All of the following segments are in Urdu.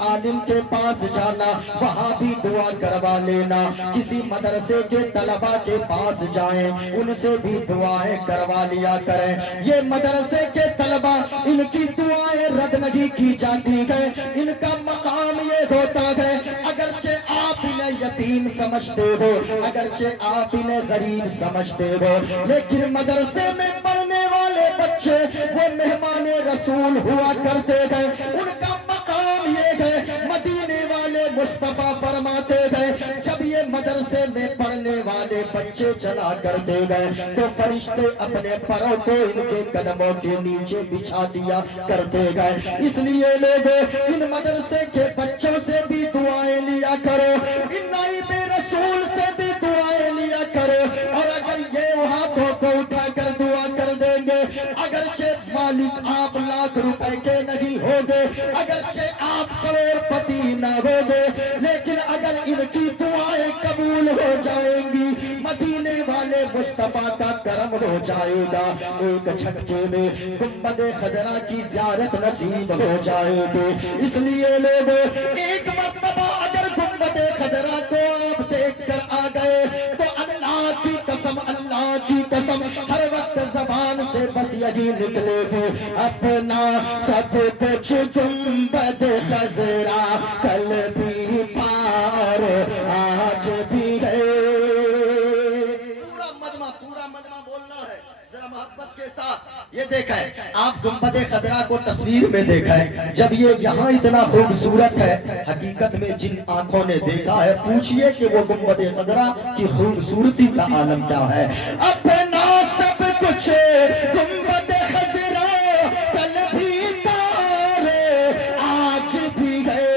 عالم کے پاس جانا، وہاں بھی دعا کروا لینا، کسی مدرسے کے طلبہ کے پاس جائیں، ان سے بھی دعائیں کروا لیا کریں۔ یہ مدرسے کے طلبہ، ان کی دعائیں رد نہیں کی جاتی ہیں، ان کا مقام یہ ہوتا ہے، اگرچہ آپ انہیں یتیم سمجھتے ہو، اگرچہ آپ انہیں غریب سمجھتے ہو، لیکن مدرسے میں پڑھنے والے بچے وہ مہمان رسول ہوا کرتے ہیں، ان کا مقام یہ ہے۔ مدینے والے مصطفیٰ فرماتے گئے، جب یہ مدرسے میں پڑھنے والے بچے چلا کرتے گئے تو فرشتے اپنے پروں کو ان کے قدموں کے نیچے بچھا دیا کرتے گئے۔ اس لیے لوگوں، ان مدرسے کے بچوں سے بھی دعائیں لیا کرو، ان نائب رسول سے بھی دعائیں لیا کرو، اور اگر یہ ہاتھوں کو اٹھا کر دعا کر دیں گے، اگرچہ مالک آپ لاکھ روپے کے نہیں ہوگے، اگرچہ آپ کروڑ پتی نہ ہوگے، لیکن اگر ان کی دعائیں قبول ہو جائیں گی، مدینے والے مصطفیٰ کا کرم ہو جائے گا، ایک جھٹکے میں گنبد خضرا کی زیارت نصیب ہو جائے گی۔ اس لیے لوگوں، ایک مرتبہ اگر گنبد خضرا کو آپ دیکھ کر آ گئے تو اللہ کی قسم، اللہ کی قسم، ہر وقت زبان سے بس یہی نکلے گی، اپنا سب کچھ گنبد خضرا کل بھی پار آج بھی ہے۔ پورا مجمع بولنا ہے ذرا محبت کے ساتھ۔ یہ دیکھیں، آپ گنبد خضرا کو تصویر میں دیکھیں، جب یہ یہاں اتنا خوبصورت ہے، حقیقت میں جن آنکھوں نے دیکھا ہے، پوچھئے کہ وہ گنبد خضرا کی خوبصورتی کا عالم کیا ہے۔ اپنا سب کچھ گنبد خضرا کل بھی پار آج بھی ہے،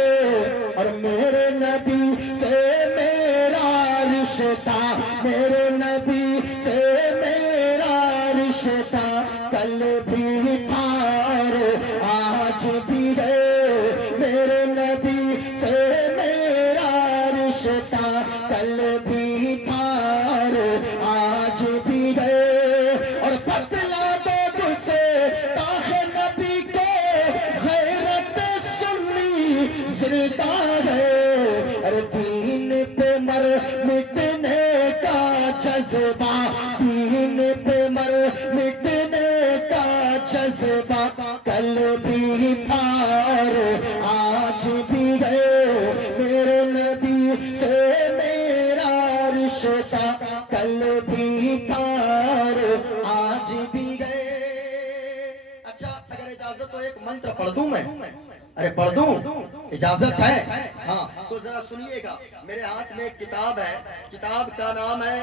اور میرے نبی سے میرا رشتہ، میرے نبی سے میرا رشتہ کل بھی پار آج بھی ہے، میرے نبی سے میرا رشتہ کل بھی پار آج بھی ہے، اور بتلا دو سے تاہ نبی کو غیرت سنی زندہ ہے، اور دین پہ مر مٹنے کا جذبہ، دین پہ مر مٹنے کا جذبہ کل بھی پار آج بھی ہے، میرے نبی سے میرا رشتہ کل بھی پار آج بھی ہے۔ اچھا، اگر اجازت ہو ایک منتر پڑھ دوں میں؟ ارے پڑھ دوں؟ اجازت ہے؟ ہاں تو ذرا سنیے گا، میرے ہاتھ میں ایک کتاب ہے، کتاب کا نام ہے،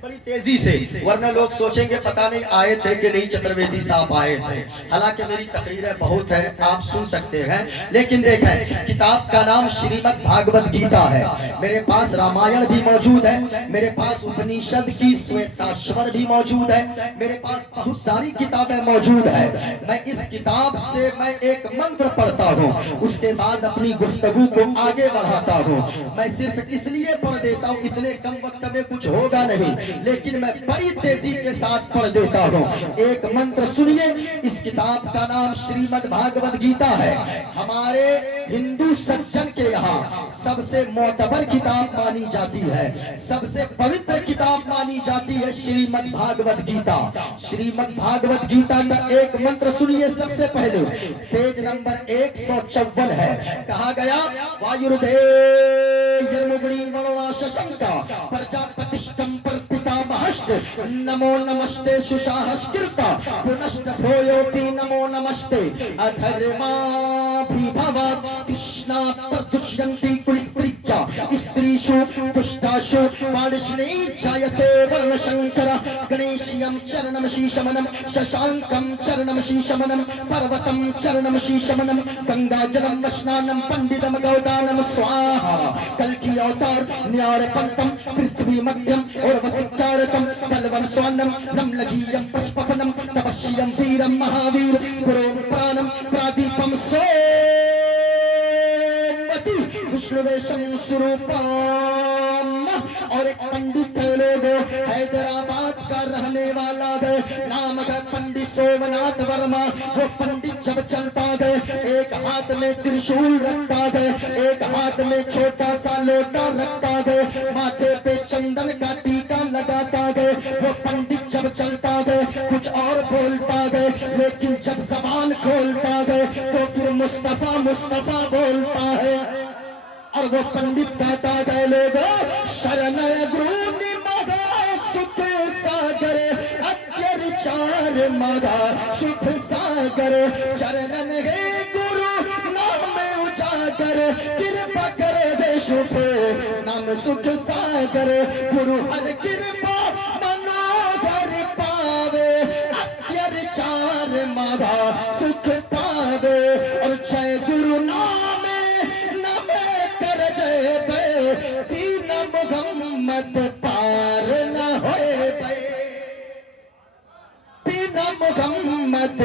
بڑی تیزی سے، ورنہ لوگ سوچیں گے پتہ نہیں آئے تھے کہ نہیں چترویدی صاحب آئے تھے، حالانکہ میری تقریریں بہت ہے، آپ سن سکتے ہیں، لیکن دیکھیں، کتاب کا نام شریمد بھاگوت گیتا ہے، میرے پاس رامائن بھی موجود ہے، میرے پاس اپنیشد کی سویتاشور بھی موجود ہے، میرے پاس بہت ساری کتابیں موجود ہیں۔ میں اس کتاب سے میں ایک منتر پڑھتا ہوں، اس کے بعد اپنی گفتگو کو آگے بڑھاتا ہوں۔ میں صرف اس لیے پڑھ دیتا ہوں، اتنے کم وقت میں کچھ ہوگا نہیں، لیکن میں بڑی تیزی کے ساتھ پڑھ دیتا ہوں۔ ایک منتر سنیے، اس کتاب کا نام شریمد بھاگوت گیتا ہے، ہمارے ہندو سجن کے یہاں سب سے معتبر کتاب مانی جاتی ہے، سب سے پوتر کتاب مانی جاتی ہے شریمد بھاگوت گیتا۔ شریمد بھاگوت گیتا کا ایک منتر سنیے، سب سے پہلے پیج نمبر 154 ہے، کہا گیا وایردھیمگنی ورنا ششنکا پرجاپتشتم پر نمو نمستے ششاہشکرتا پنشت بھویوپی نمو نمستے ادھرما بھی بھوات کشنا پردشینتی کلستریچا استریشو پشتاشو پارشنی جایتے ورن شنکر گنیشیم چرنم شیشمنم ششانکم چرنم شیشمنم پروتم چرنم شیشمنم گنگا جلم وشنانم پنڈتم گودانم سواہا کلکی اوتار نیار پنتم پرتھوی مدھیم اور وسکارتم پلوم سوانم نم لگیم پشپپنم تپشیم ویرم مہاویر پروم پرانم پرادیپم سومتی وشنویشم سروپام اور ایک پنڈت ہے لوگوں حیدرآباد کا رہنے والا ہے، نام ہے پنڈت سومناتھ ورما. وہ پنڈت جب چلتا گئے ایک ہاتھ میں ترشول رکھتا گئے، ایک ہاتھ میں چھوٹا سا لوٹا رکھتا گئے، ماتھے پہ چندن کا ٹیکا لگاتا گئے. وہ پنڈت جب چلتا گئے کچھ اور بولتا گئے، لیکن جب زبان کھولتا گئے تو پھر مصطفیٰ مصطفیٰ بولتا ہے. اور وہ پنڈت کہتا گئے لوگوں شرنہ گرونی مگا سکھ ساگر اکر چار مگا سکھ ساگر چرنن گے گرو نام اجاگر کرپا کرے دے شبھ نام سکھ ساگر گرو ہر کرپا منوہر پاوے اکر چار مگا سکھ پاوے. اور جے گرو نام دین محمد پار نہ ہوئے بے، دین محمد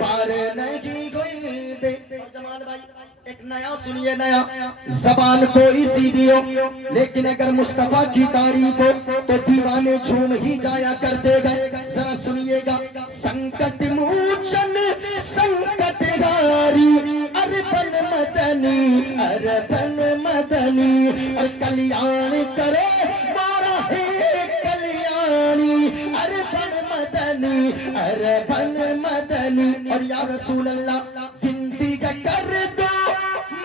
پار نہیں ہوئی بے. جمال بھائی ایک نیا سنیے، نیا زبان کوئی سی بھی ہو لیکن اگر مصطفیٰ کی تعریف ہو تو دیوانے جھوم ہی جایا کرتے گئے. ذرا سنیے گا سنکٹ موچن سنکٹ داری اربن مدنی اربن مدنی اور کلیان کرے مارا ہے کلیانی اربن مدنی اربن مدنی. اور یا رسول اللہ بنتی کا کر دو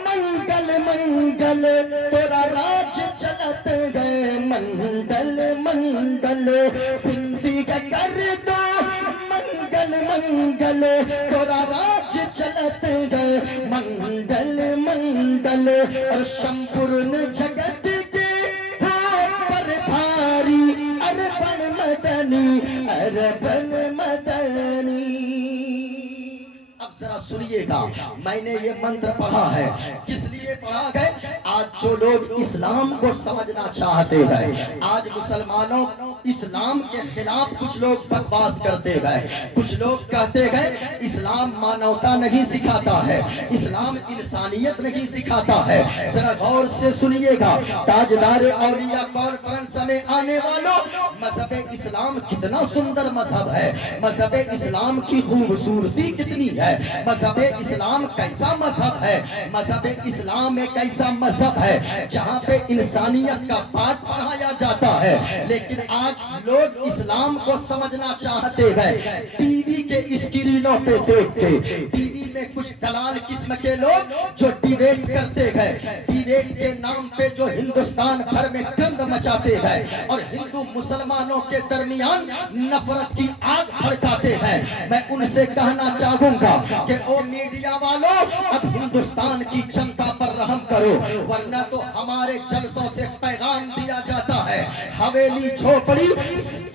منگل منگل تورا راج چلت گئے منگل منگل بنتی کا کر دو منگل منگل تورا راج چلت گئے منگل منگل. اور شمپورن جگت کے پر بھاری اربن مدنی اربن مدنی. اب ذرا سنیے گا میں نے یہ منتر پڑھا ہے کس لیے پڑھا گئے؟ آج جو لوگ اسلام کو سمجھنا چاہتے ہیں، آج مسلمانوں اسلام کے خلاف کچھ لوگ بکواس کرتے گئے، کچھ لوگ کہتے گئے اسلام مانوتا نہیں سکھاتا ہے، اسلام انسانیت نہیں سکھاتا ہے. ذرا غور سے سنیے گا تاجدار اولیاء کانفرنس میں آنے والوں، مذہب اسلام کتنا سندر مذہب ہے، مذہب اسلام کی خوبصورتی کتنی ہے، مذہب اسلام کیسا مذہب ہے، مذہب اسلام ایک ایسا مذہب ہے جہاں پہ انسانیت کا پاٹ پڑھایا جاتا ہے. لیکن آج لوگ اسلام کو سمجھنا چاہتے ہیں ٹی وی کے اسکرینوں پہ دیکھ کے. ٹی وی میں کچھ دلال قسم کے لوگ جو ڈیبیٹ کرتے ہیں، ڈیبیٹ کے نام پہ جو ہندوستان بھر میں گند مچاتے ہیں اور ہندو مسلمانوں کے درمیان نفرت کی آگ بھڑکاتے ہیں. میں ان سے کہنا چاہوں گا کہ او میڈیا والوں اب ہندوستان کی جنتا پر رحم کرو، ورنہ تو ہمارے جلسوں سے پیغام دیا جاتا ہے حویلی جھوپڑی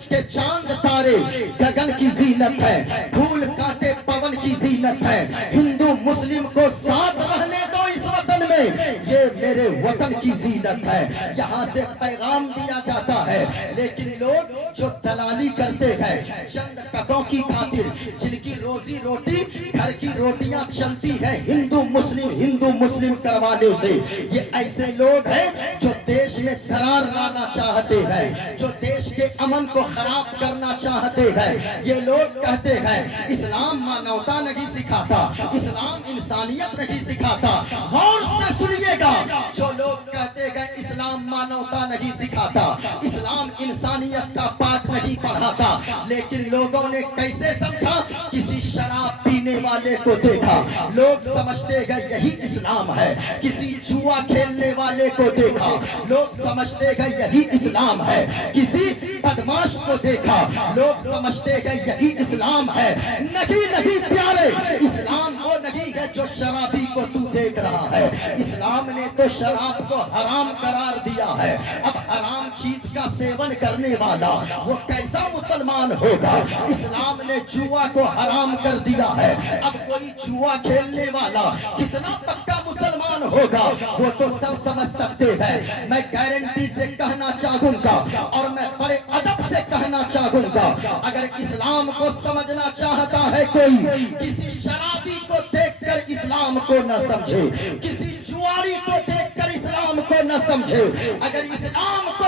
کے چاند تارے گگن کی زینت ہے، پھول کانٹے پون کی زینت ہے. ہندو مسلم کو ساتھ رہنے دو اس وطن میں، یہ میرے وطن کی زینت ہے. یہاں سے پیغام دیا جاتا ہے. لیکن لوگ جو دلالی کرتے ہیں چند کٹوں کی خاطر، جن کی روزی روٹی گھر کی روٹیاں چلتی ہے ہندو مسلم کروانے سے، یہ ایسے لوگ ہیں جو دیش میں درار لانا چاہتے ہیں، جو دیش کے امن کو خراب کرنا چاہتے ہیں. یہ لوگ کہتے ہیں اسلام مانوتا نہیں سکھاتا، اسلام انسانیت نہیں سکھاتا. غور سے سنیے گا جو لوگ کہتے ہیں اسلام مانوتا نہیں سکھاتا، اسلام انسانیت کا پاٹ نہیں پڑھاتا، لیکن لوگوں نے کیسے سمجھا؟ کسی شراب پینے والے کو دیکھا لوگ سمجھتے گئے یہی اسلام ہے، کسی جوا کھیلنے والے کو دیکھا لوگ سمجھتے گئے یہی اسلام ہے، کسی بدماش کو دیکھا لوگ سمجھتے گئے یہی اسلام ہے. نہیں پیارے، اسلام وہ نہیں ہے جو شرابی کو تو دیکھ رہا ہے، اسلام نے تو شراب کو حرام قرار دیا ہے. اب حرام چیز کا سیون کرنے والا وہ کیسا مسلمان ہوگا؟ اسلام نے جوا کو حرام کر دیا ہے. اب کوئی جوا کھیلنے والا کتنا پکا مسلمان ہوگا وہ تو سب سمجھ سکتے ہیں. میں گارنٹی سے کہنا چاہوں گا اور میں بڑے ادب سے کہنا چاہوں گا، اگر اسلام کو سمجھنا چاہتا ہے کوئی، کسی شرابی کو دیکھ کر اسلام کو نہ سمجھے، کسی جواری کو دیکھ کر اسلام کو نہ سمجھے. اگر اسلام کو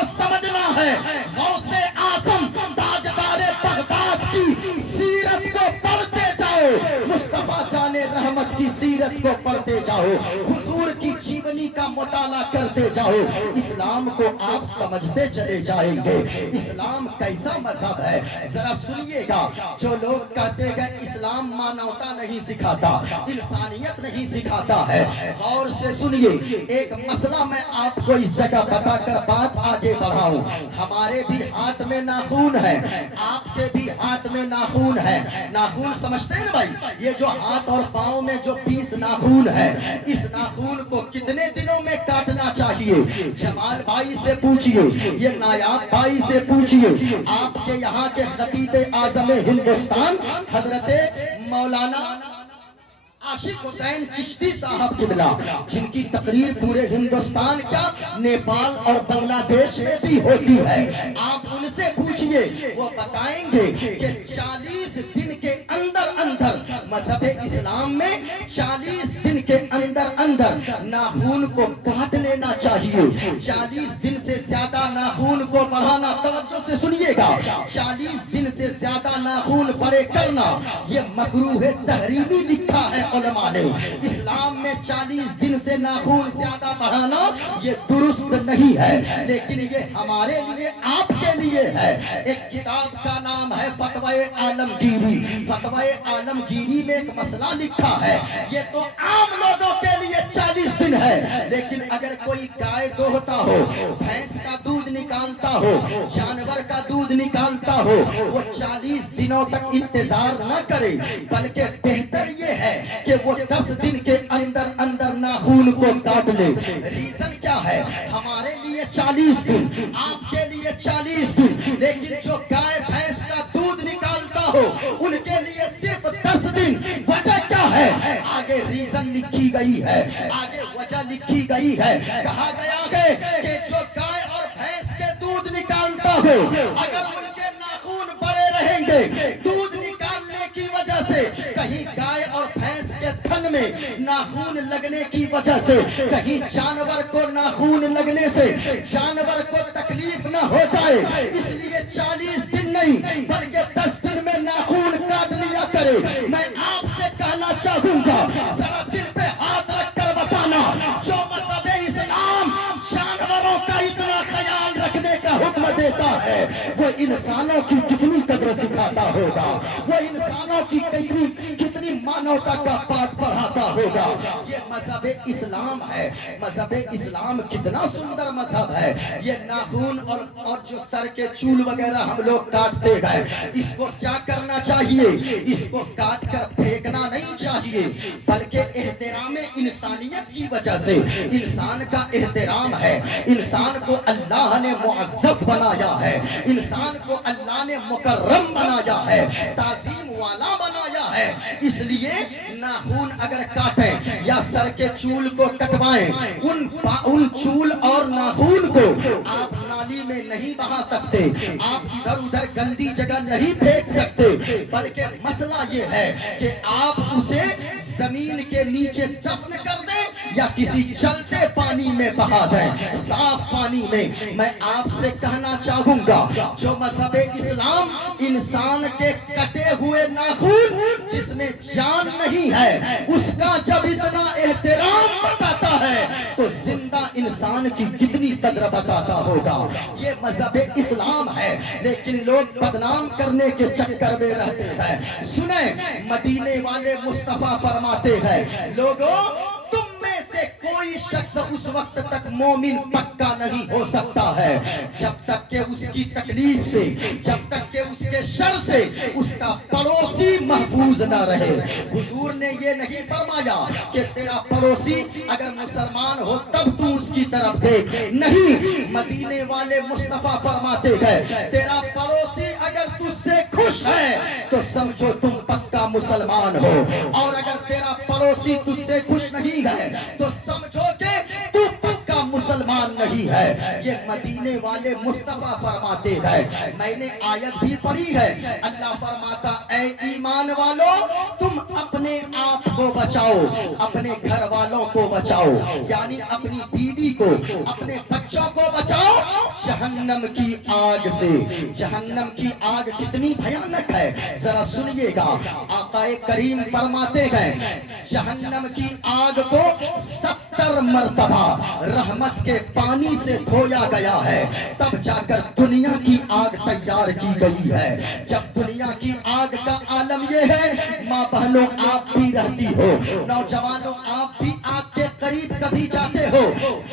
ہے غوث اعظم تاجدار بغداد کی سیرت کو پڑھتے جاؤ، مصطفیٰ جان رحمت کی سیرت کو پڑھتے جاؤ، حضور کی جیونی کا مطالعہ کرتے جاؤ، اسلام کو آپ سمجھتے چلے جائیں گے۔ اسلام کیسا مذہب ہے ذرا سنیے گا۔ جو لوگ کہتے ہیں اسلام مانوتا نہیں سکھاتا، انسانیت نہیں سکھاتا ہے، غور سے سنیے۔ ایک مسئلہ میں آپ کو اس جگہ بتا کر بات آگے بڑھاؤں۔ ہمارے بھی ہاتھ میں ناخون ہے، آپ کے بھی ہاتھ میں ناخون ہے۔ ناخون سمجھتے ہیں نا بھائی، یہ جو ہاتھ اور پاؤں میں جو 20 ناخون ہے، اس ناخون کو کتنے دنوں میں کاٹنا چاہیے؟ جمال بھائی سے پوچھئے، یہ نایاب بھائی سے پوچھئے، آپ کے یہاں کے خطیب اعظم ہندوستان حضرت مولانا عاشق حسین چشتی صاحب قبلہ، جن کی تقریر پورے ہندوستان کیا نیپال اور بنگلہ دیش میں بھی ہوتی ہے، آپ ان سے پوچھئے، وہ بتائیں گے کہ 40 دن کے اندر اندر مذہب اسلام میں 40 دن کے اندر اندر ناخون کو کاٹ لینا چاہیے۔ 40 دن سے زیادہ ناخون کو بڑھانا، توجہ سے سنیے گا، 40 دن سے زیادہ ناخون بڑے کرنا یہ مکروہ تحریمی لکھا ہے علماء نے۔ اسلام میں 40 دن سے ناخون زیادہ بڑھانا یہ درست نہیں ہے، لیکن یہ ہمارے لیے آپ کے لیے ہے۔ ایک کتاب کا نام ہے فتوی عالمگیری۔ فتوی عالمگیری میں ایک مسئلہ لکھا ہے، یہ تو عام لوگوں کے لیے 40 دن ہے، لیکن اگر کوئی گائے دوہتا ہو، بھینس کا دودھ نکالتا ہو، جانور کا دودھ نکالتا ہو، وہ 40 دنوں تک انتظار نہ کرے، بلکہ بہتر یہ ہے کہ وہ 10 دن کے اندر اندر ناخون کو کاٹ لے۔ ریزن کیا ہے؟ ہمارے لیے 40 دن، آپ کے لیے 40 دن، لیکن جو گائے بھینس کا دودھ نکالتا ہو ان کے لیے صرف 10 دن۔ وجہ کیا ہے؟ آگے ریزن لکھی گئی ہے، آگے وجہ لکھی گئی ہے، کہا گیا ہے کہ جو گائے اور بھینس کے دودھ نکالتا ہو اگر ان کے ناخون بڑے رہیں گے، دودھ نکالنے کی وجہ سے کہیں گائے اور بھینس کے تھن میں ناخون لگنے کی وجہ سے کہیں جانور کو ناخون لگنے سے جانور کو تکلیف نہ ہو جائے، اس لیے 40 دن نہیں بلکہ 10 دن میں ناخون کاٹ لیا کرے۔ میں آپ سے کہنا چاہوں گا، ذرا دل پہ ہاتھ رکھ کر بتانا، جو مذہب اسلام جانوروں کا اتنا خیال رکھنے کا حکم دیتا ہے وہ انسانوں کی کتنی قدر سکھاتا ہوگا، وہ انسانوں کی کتنی مانوتا کا پاٹ پڑھاتا ہوگا۔ یہ مذہب اسلام ہے۔ مذہب اسلام کتنا سندر مذہب ہے۔ یہ ناخون اور جو سر کے چول وغیرہ ہم لوگ کاٹتے ہیں، اس کو کیا کرنا چاہیے؟ اس کو کاٹ کر پھینکنا نہیں چاہیے، بلکہ احترام انسانیت کی وجہ سے انسان کا احترام ہے۔ انسان کو اللہ نے معزز بنایا ہے، انسان کو اللہ نے مکرم بنایا ہے، تعظیم والا بنایا ہے، اس لیے ناخون اگر کاٹیں یا سر کے چول کو کٹوائیں، ان چول اور ناخون کو آپ نالی میں نہیں بہا سکتے، آپ ادھر ادھر گندی جگہ نہیں پھینک سکتے، بلکہ مسئلہ یہ ہے کہ آپ اسے زمین کے نیچے دفن کر دیں یا کسی چلتے پانی میں بہا دیں، صاف پانی میں۔ میں آپ سے کہنا چاہوں گا، جو مذہب اسلام انسان کے کٹے ہوئے ناخون جس میں جان نہیں ہے اس کا جب اتنا احترام بتاتا ہے تو زندہ انسان کی کتنی قدر بتاتا ہوگا۔ یہ مذہب اسلام ہے، لیکن لوگ بدنام کرنے کے چکر میں رہتے ہیں۔ سنیں، مدینے والے مصطفیٰ فرماتے ہیں، لوگوں تم میں سے کوئی شخص اس وقت تک مومن پکا نہیں ہو سکتا ہے جب تک کہ اس کی تکلیف سے، جب تک کہ اس کے شر سے اس کا پڑوسی محفوظ نہ رہے۔ حضور نے یہ نہیں فرمایا کہ تیرا پڑوسی اگر مسلمان ہو تب تو اس کی طرف دیکھ، نہیں، مدینے والے مصطفیٰ فرماتے ہیں تیرا پڑوسی اگر تجھ سے خوش ہے تو سمجھو تم پکا مسلمان ہو، اور اگر تیرا پڑوسی تجھ سے خوش نہیں ہے تو سمجھو کہ تو پکا مسلمان نہیں نہیں ہے، یہ مدینے والے مصطفیٰ فرماتے ہیں۔ میں نے آیت بھی پڑھی ہے، اللہ فرماتا اے ایمان والو تم اپنے آپ کو بچاؤ، اپنے گھر والوں کو بچاؤ، یعنی اپنی بیوی کو، اپنے بچوں کو بچاؤ جہنم کی آگ سے۔ جہنم کی آگ کتنی بھیانک ہے ذرا سنیے گا، آقا کریم فرماتے ہیں جہنم کی آگ کو 70 مرتبہ رحمت کے پانی سے دھویا گیا ہے، تب جا کر دنیا کی آگ تیار کی گئی ہے۔ جب دنیا کی آگ کا عالم یہ ہے، ماں بہنوں آپ بھی رہتی ہو، نوجوانوں آپ بھی آگ کے قریب کبھی جاتے ہو،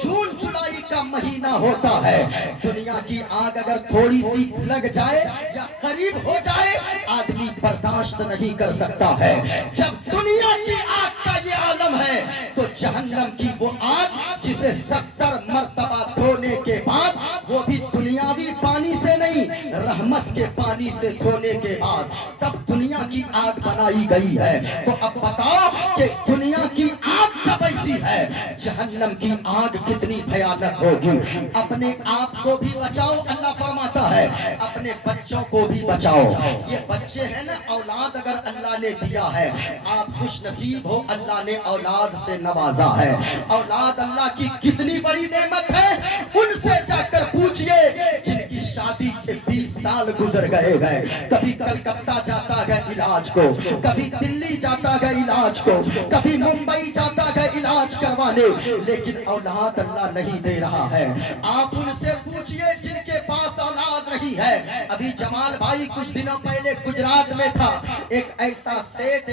جون جولائی کا مہینہ ہوتا ہے، دنیا کی آگ اگر تھوڑی سی لگ جائے یا قریب ہو جائے آدمی برداشت نہیں کر سکتا ہے۔ جب دنیا کی آگ کا یہ عالم ہے تو جہنم کی وہ آگ جسے 70 مرتبہ دھونے کے بعد، وہ بھی دنیاوی پانی سے نہیں رحمت کے پانی سے دھونے کے بعد تب دنیا کی آگ بنائی گئی ہے۔ تو اب بتاؤ کہ دنیا کی آگ جب ایسی ہے جہنم کی آگ کتنی بھیانک ہوگی۔ اپنے آپ کو بھی بچاؤ، اللہ فرماتا ہے اپنے بچوں کو بھی بچاؤ۔ یہ بچے ہیں نا، اولاد اگر اللہ نے دیا ہے، آپ خوش نصیب ہو، اللہ نے اولاد سے نوازا ہے۔ اولاد اللہ کی کتنی بڑی نعمت ہے، ان سے جا کر پوچھئے جن کی شادی کے 20 سال گزر گئے ہیں، کبھی کلکتہ جاتا ہے علاج کو، کبھی دلی جاتا ہے علاج کو، کبھی ممبئی جاتا ہے علاج کروانے، لیکن اولاد اللہ نہیں دے رہا ہے۔ آپ ان سے پوچھئے جن کے پاس اولاد رہی ہے۔ ابھی جمال بھائی کچھ دنوں پہلے گجرات میں تھا، ایک ایسا سیٹ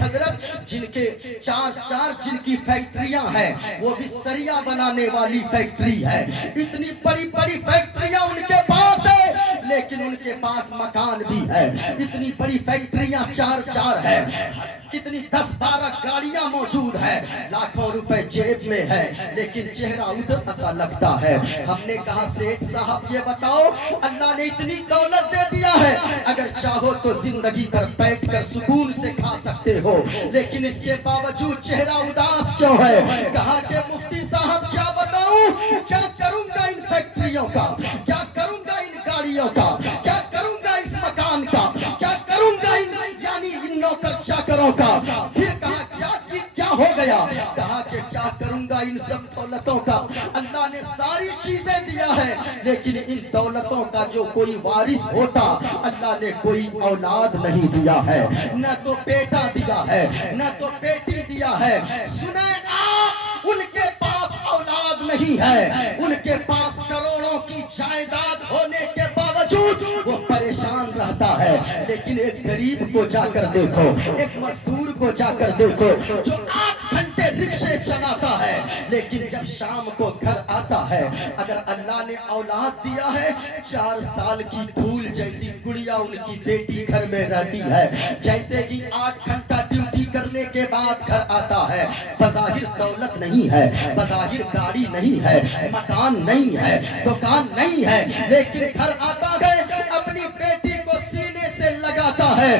حضرت جن کے چار جن کی فیکٹریاں ہیں، وہ بھی سریا بنانے والی فیکٹری ہے، اتنی بڑی بڑی فیکٹریاں ان کے پاس ہے، لیکن ان کے پاس مکان بھی ہے، اتنی بڑی فیکٹریاں چار ہے، کتنی 10-12 گاڑیاں موجود ہیں، لاکھوں روپے جیب میں ہے، لیکن چہرہ ادھر ایسا لگتا ہے۔ ہم نے کہا سیٹ صاحب یہ بتاؤ اللہ نے اتنی دولت دے دیا ہے، اگر چاہو تو زندگی پر بیٹھ کر سکون سے کھا سکتے ہو، لیکن اس کے باوجود چہرہ اداس کیوں ہے؟ کہا کہ مفتی صاحب کیا بتاؤں، کیا کروں گا ان فیکٹریوں کا، کیا کروں گا ان گاڑیوں کا، کیا کروں گا اس مکان کا، کیا کروں گا ان نوکر چاکروں کا۔ پھر کہا کیا ہو گیا؟ کہا کہ کیا کروں گا ان سب دولتوں کا، اللہ نے ساری چیزیں دیا ہے، لیکن ان دولتوں کا جو کوئی وارث ہوتا، اللہ نے کوئی اولاد نہیں دیا ہے، نہ تو بیٹا دیا ہے نہ تو بیٹی دیا ہے۔ سنیں آپ، ان کے پاس اولاد نہیں ہے، ان کے پاس کروڑوں کی جائیداد ہونے کے باوجود وہ پریشان رہتا ہے، لیکن ایک غریب کو جا کر دیکھو، ایک مزدور کو جا کر دیکھو جو 8 گھنٹے رکشے چلاتا ہے، لیکن جب شام کو گھر آتا ہے، اگر اللہ نے اولاد دیا ہے، 4 سال کی پھول جیسی گڑیا ان کی بیٹی گھر میں رہتی ہے، جیسے ہی 8 گھنٹہ ڈیوٹی کرنے کے بعد گھر آتا ہے، بظاہر دولت نہیں ہے، بظاہر گاڑی نہیں ہے، مکان نہیں ہے، دکان نہیں ہے، لیکن گھر آتا ہے اپنی بیٹی کو سینے سے لگاتا ہے،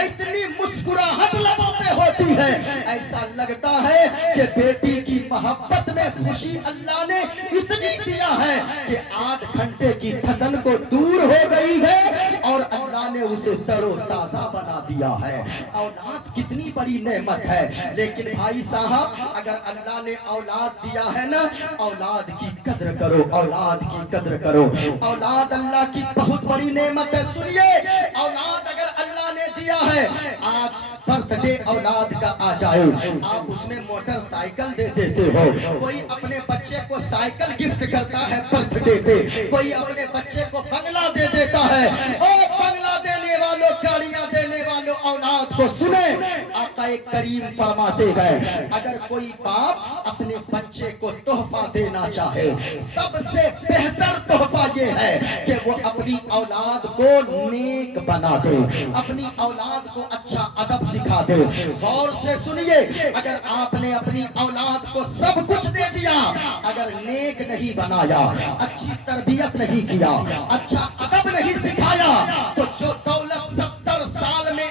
اتنی مسکراہٹ لبوں پہ ہوتی ہے، ایسا لگتا ہے کہ بیٹی کی محبت میں خوشی اللہ نے اتنی دیا ہے کہ 8 گھنٹے کی تھکن کو دور ہو گئی ہے اور اللہ نے اسے تر و تازہ بنا دیا ہے۔ اولاد کتنی بڑی نعمت ہے، لیکن بھائی صاحب اگر اللہ نے اولاد دیا ہے نا، اولاد کی قدر کرو، اولاد کی قدر کرو۔ اولاد اللہ کی بہت بڑی نعمت ہے۔ سنیے، اولاد اگر اللہ نے دیا ہے، آج برتھ ڈے اولاد کا آ جائے، آپ اس میں موٹر سائیکل دے دیتے ہو، کوئی اپنے بچے کو سائیکل گفٹ کرتا ہے برتھ ڈے پہ، کوئی اپنے بچے کو بنگلہ دے دیتا ہے۔ او بنگلہ دینے والوں، گاڑیاں دینے والوں، اولاد کو سنیں، آقا کریم فرماتے ہیں اگر کوئی باپ اپنے بچے کو تحفہ دینا چاہے، سب سے بہتر تحفہ یہ ہے کہ وہ اپنی اولاد کو نیک بنا دے، اپنی اولاد کو اچھا ادب سکھا دے۔ غور سے سنیے، اگر آپ نے اپنی اولاد کو سب کچھ دے دیا، اگر نیک نہیں بنایا، اچھی تربیت نہیں کیا، اچھا ادب نہیں سکھایا، تو جو دولت 70 سال میں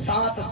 7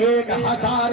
1000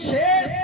6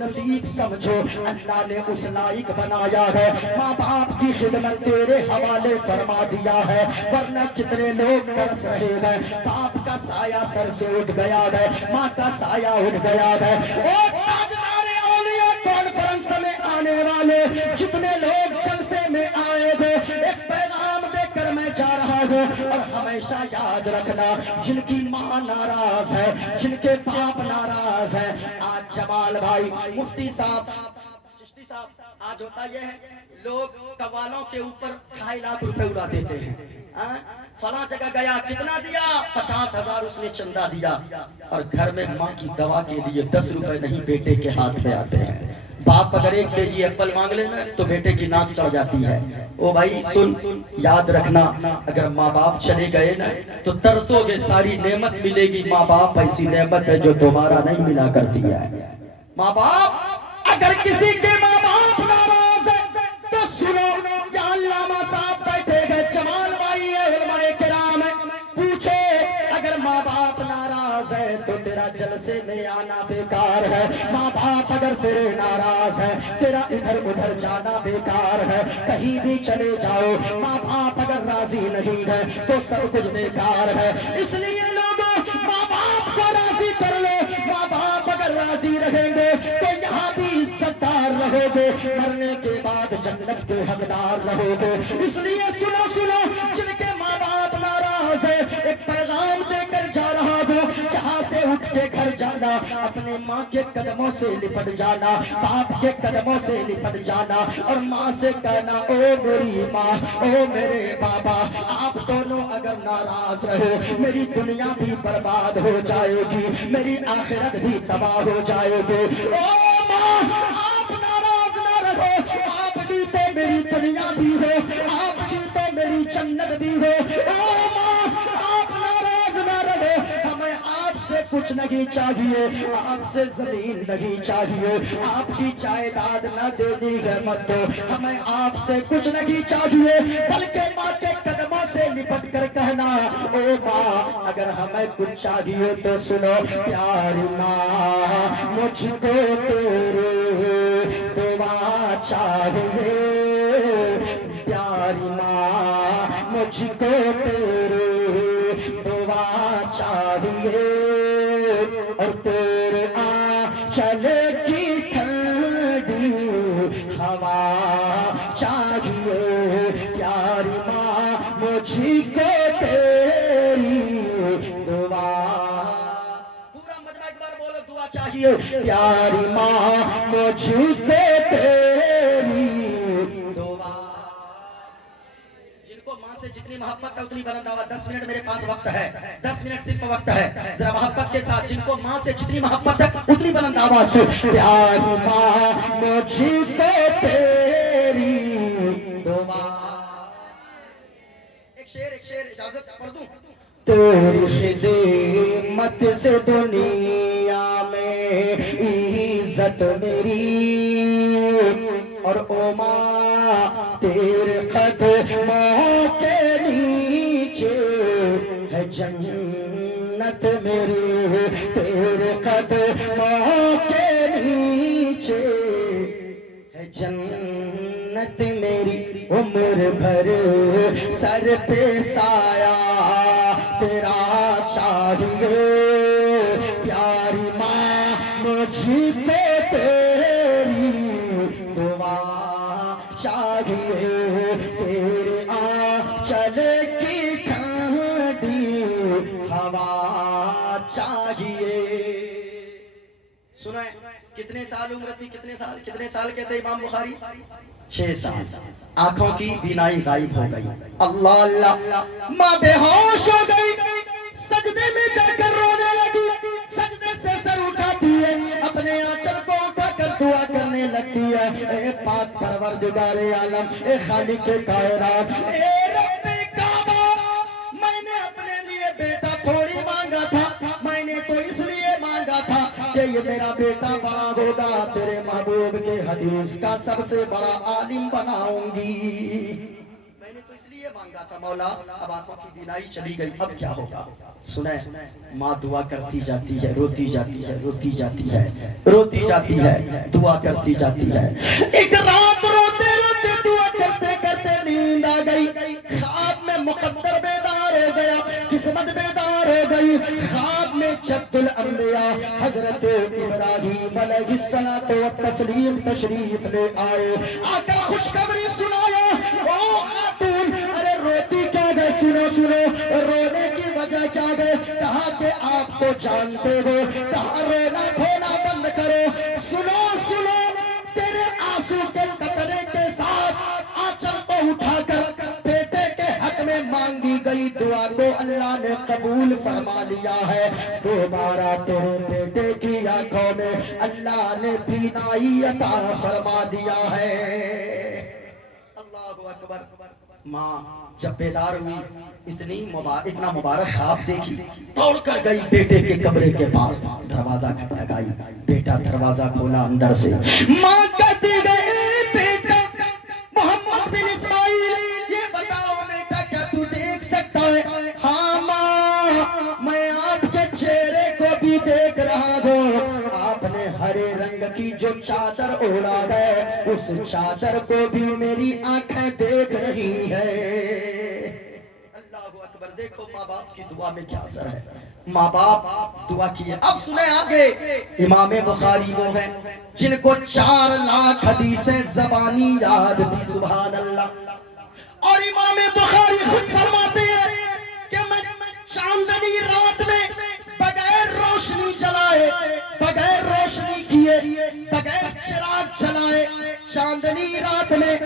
نصیب سمجھو, اللہ نے اس لائق بنایا ہے, ماں باپ کی خدمت تیرے حوالے فرما دیا ہے, ورنہ کتنے لوگ ترس رہے ہیں, باپ کا سایہ سر سے اٹھ گیا ہے, ماں کا سایہ اٹھ گیا ہے. او تاجدار اولیاء کانفرنس میں آنے والے جتنے لوگ جلسے میں آئے تھے, ایک پیغام دے کر میں جا رہا ہوں, اور ہمیشہ یاد رکھنا, جن کی ماں ناراض ہے, جن کے باپ ناراض ہے, آج جمال بھائی مفتی صاحب چشتی صاحب, آج ہوتا یہ ہے لوگ قوالوں کے اوپر 2.5 لاکھ روپے اڑا دیتے ہیں, فلاں جگہ گیا کتنا دیا, 50,000 اس نے چندہ دیا, اور گھر میں ماں کی دوا کے لیے 10 روپے نہیں بیٹے کے ہاتھ میں آتے ہیں. باپ اگر 1 kg ایپل مانگ لینا تو بیٹے کی ناک چڑھ جاتی ہے. او بھائی سن, یاد رکھنا, اگر ماں باپ چلے گئے نا تو ترسو گے, ساری نعمت ملے گی, ماں باپ ایسی نعمت ہے جو دوبارہ نہیں ملا کرتی ہے. ماں باپ اگر کسی کے ماں باپ ناراض ہے تو سنو, یہاں علامہ صاحب بیٹھے گئے, جمال بھائی ہے, علماء کرام ہے, پوچھو اگر ماں باپ ناراض ہے تو تیرا جلسے میں آنا بیکار ہے. ماں باپ اگر تیرے ناراض ہے, تیرا ادھر ادھر جانا بیکار ہے. کہیں بھی چلے جاؤ, ماں باپ اگر راضی نہیں ہے تو سب کچھ بیکار ہے. اس لیے لوگوں, ماں باپ کو راضی کر لو. ماں باپ اگر راضی رہیں گے تو یہاں بھی عزت دار رہو گے, مرنے کے بعد جنت کے حقدار رہو گے. اس لیے سنو سنو, جن کے ماں باپ ناراض ہے, ایک پیغام دے کر جا رہا ہوں, جہاں سے اٹھ کے گھر جانا, اپنے ماں کے قدموں سے لپٹ جانا, باپ کے قدموں سے لپٹ جانا, اور ماں سے کہنا, او میری ماں, او میرے بابا, آپ دونوں اگر ناراض رہو, میری دنیا بھی برباد ہو جائے گی, میری آخرت بھی تباہ ہو جائے گی. او ماں, آپ ناراض نہ رہو, آپ بھی تو میری دنیا بھی ہو, آپ بھی تو میری جنت بھی ہو. او ماں, آپ ناراض نہ رہو, ہمیں آپ سے کچھ نہیں چاہیے, آپ سے زمین نہیں چاہیے, آپ کی جائیداد نہ دینی ہے مت دو, ہمیں آپ سے کچھ نہیں چاہیے, بلکہ ماں کے قدموں سے لپٹ کر کہنا, او ماں اگر ہمیں کچھ چاہیے تو سنو, پیاری ماں مجھ کو تیرے دعا چاہیے, پیاری ماں مجھ کو تیرے دعا چاہیے, اور تیرے آنچل کی ٹھنڈی ہوا چاہیے. پیاری ماں مجھ کو تیری دعا, پورا مجمع ایک بار بولو, دعا چاہیے. پیاری ماں مجھ کو تیری دعا. جن کو ماں سے جتنی محبت ہے اتنی بلند آواز, 10 منٹ میرے پاس وقت ہے, 10 منٹ صرف وقت ہے, ذرا محبت کے ساتھ, جن کو ماں سے جتنی محبت ہے اتنی بلند آواز سے, پیاری ماں مجھ کو تیری دعا. ایک شعر اجازت پڑھ دوں. تیری خدمت سے دنیا میں عزت میری, اور او ماں تیرے قدموں کے نیچے ہے جنت میری, تیرے قدموں کے نیچے ہے جنت میری. عمر بھر سر پہ سایہ تیرا چاہیے, پیاری ماں مجھ کو تیری دعا چاہیے, تیرے آنچل کی ٹھنڈی ہوا چاہیے. سنیں, کتنے سال عمر تھی, کتنے سال کہتے امام بخاری, 6 سال. آنکھوں کی بینائی غائب ہو گئی. اللہ اللہ, ماں بے ہوش ہو گئی, سجدے میں جا کر رونے لگی, سجدے سے سر اٹھاتی ہے, اپنے آنچل کو اٹھا کر دعا کرنے لگتی ہے, اے پاک پروردگار عالم, اے خالق کائنات, اے رب کعبہ, میں نے اپنے لیے بیٹا تھوڑی مانگا تھا, میں نے تو اس لیے مانگا تھا کہ یہ میرا بیٹا بڑا ہوگا, تیرے محبوب کے حدیث کا سب سے بڑا عالم بناؤں گی. میں نے تو اس لیے مانگا تھا مولا اب آنکھوں کی بینائی چلی گئی اب کیا ہوگا. سنیں ماں دعا کرتی جاتی ہے روتی جاتی ہے روتی جاتی ہے روتی جاتی ہے دعا کرتی جاتی ہے. ایک رات روتے روتے دعا کرتے کرتے نیند آ گئی. خواب میں مقدر بیدار ہو گیا قسمت بیدار ہو گئی. خواب میں جد الانبیاء حضرت ابراہیم علیہ الصلوۃ والتسلیم تشریف لے آئے. آ کر خوشخبری سنایا او خاتون ارے روتی کیا گئے سنو سنو رونے کی وجہ کیا گئے. کہا کہ آپ کو جانتے ہو کہا رونا دھونا بند کرو. سنو سنو تیرے آنسو کے قطرے کے ساتھ آنچل کو اٹھا کر بیٹے کے حق میں مانگی گئی دعا کو اللہ نے قبول فرما لیا ہے. دوبارہ تیرے بیٹے کی آنکھوں میں اللہ نے بینائی عطا فرما دیا ہے. اللہ اکبر. ماں جب بیدار ہوئی اتنا مبارک خواب دیکھی دوڑ کر گئی بیٹے کے کمرے کے پاس دروازہ کھٹکھٹائی. بیٹا دروازہ کھولا اندر سے. ماں کہتی گئی بیٹا محمد بن اسماعیل یہ بتاؤ بیٹا کیا تو دیکھ سکتا ہے. ہاں ماں میں آپ کے چہرے کو بھی دیکھ رہا ہوں. آپ نے ہرے رنگ کی جو چادر اوڑا ہے اس چادر کو بھی میری آنکھیں دیکھ رہی ہے. اللہ اکبر. دیکھو ماں باپ کی دعا میں کیا اثر ہے. ماں باپ دعا کیے. اب سنیں آگے امام بخاری وہ ہیں جن کو 4 لاکھ حدیثیں زبانی یاد تھی. سبحان اللہ. اور امام بخاری خود فرماتے ہیں کہ میں چاندنی رات میں بغیر روشنی جلائے بغیر روشنی کیے بغیر چراغ جلائے چاندنی رات میں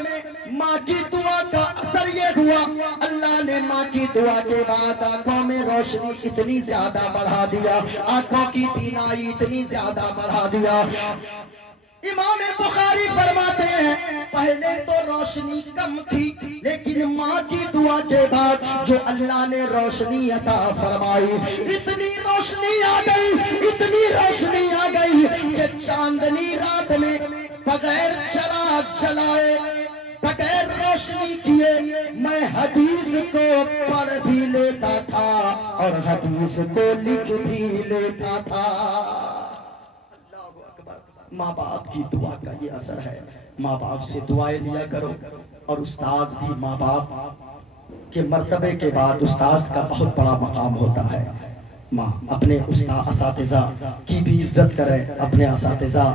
ماں کی دعا کا اثر یہ ہوا اللہ نے ماں کی دعا کے بعد آنکھوں میں روشنی اتنی زیادہ بڑھا دیا آنکھوں کی بینائی اتنی زیادہ بڑھا دیا. امام بخاری فرماتے ہیں پہلے تو روشنی کم تھی لیکن ماں کی دعا کے بعد جو اللہ نے روشنی عطا فرمائی اتنی روشنی آ گئی کہ چاندنی رات میں بغیر چراغ جلائے بغیر روشنی کیے میں حدیث کو پڑھ بھی لیتا تھا اور حدیث کو لکھ بھی لیتا تھا. ماں باپ کی دعا کا یہ اثر ہے. ماں باپ سے دعائیں لیا کرو. اور استاذ بھی ماں باپ کے مرتبے کے بعد استاذ کا بہت بڑا مقام ہوتا ہے. ماں اپنے اساتذہ کی بھی عزت کرے. اپنے اساتذہ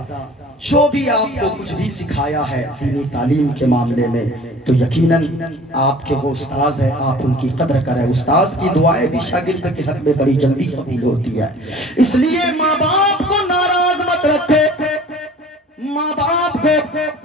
جو بھی آپ کو کچھ بھی سکھایا ہے دینی تعلیم کے معاملے میں تو یقیناً آپ کے وہ استاذ ہیں آپ ان کی قدر کریں. استاذ کی دعائیں بھی شاگرد کے حق میں بڑی جلدی قبول ہوتی ہے. اس لیے ماں باپ کو ناراض مت رکھے. ماں باپ کو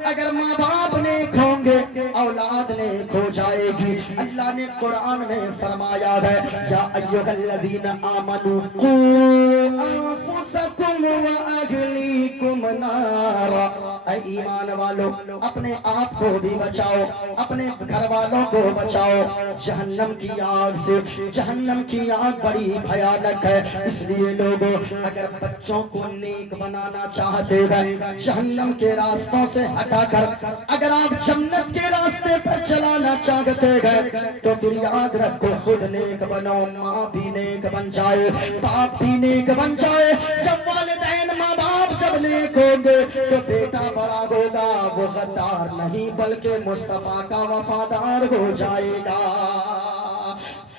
اگر ماں باپ نیک ہوں گے اولاد نیک ہو جائے گی. اللہ نے قرآن میں فرمایا ہے یا ایھا الذین آمنوا قوا انفسکم واہلیکم نارا. اے ایمان والو اپنے آپ کو بھی بچاؤ اپنے گھر والوں کو بچاؤ جہنم کی آگ سے. جہنم کی آگ بڑی بھیانک ہے. اس لیے لوگوں اگر بچوں کو نیک بنانا چاہتے ہیں جہنم کے راستوں سے ہٹا کر اگر آپ جنت کے راستے پر چلانا چاہتے ہیں تو پھر یاد رکھو خود نیک بنو ماں بھی نیک بن جائے باپ بھی نیک بن جائے. جب والدین ماں باپ جب نیک ہوں گے تو بیٹا بڑا ہوگا وہ غدار نہیں بلکہ مصطفیٰ کا وفادار ہو جائے گا.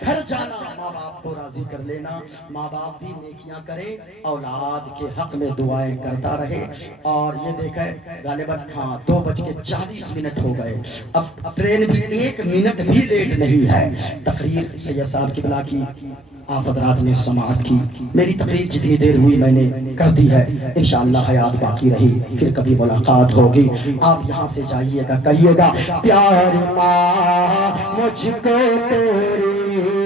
گھر جانا ماں باپ کو راضی کر لینا. ماں باپ بھی نیکیاں کرے اولاد کے حق میں دعائیں کرتا رہے. اور یہ دیکھیں غالباً 2:40 ہو گئے. اب ٹرین بھی 1 منٹ بھی لیٹ نہیں ہے. تقریر سید صاحب قبلہ کی آپ حضرات نے سماعت کی. میری تقریر جتنی دیر ہوئی میں نے کر دی ہے. انشاءاللہ حیات باقی رہی پھر کبھی ملاقات ہوگی. آپ یہاں سے جائیے گا کہیے گا پیاری ماں مجھ کو تیری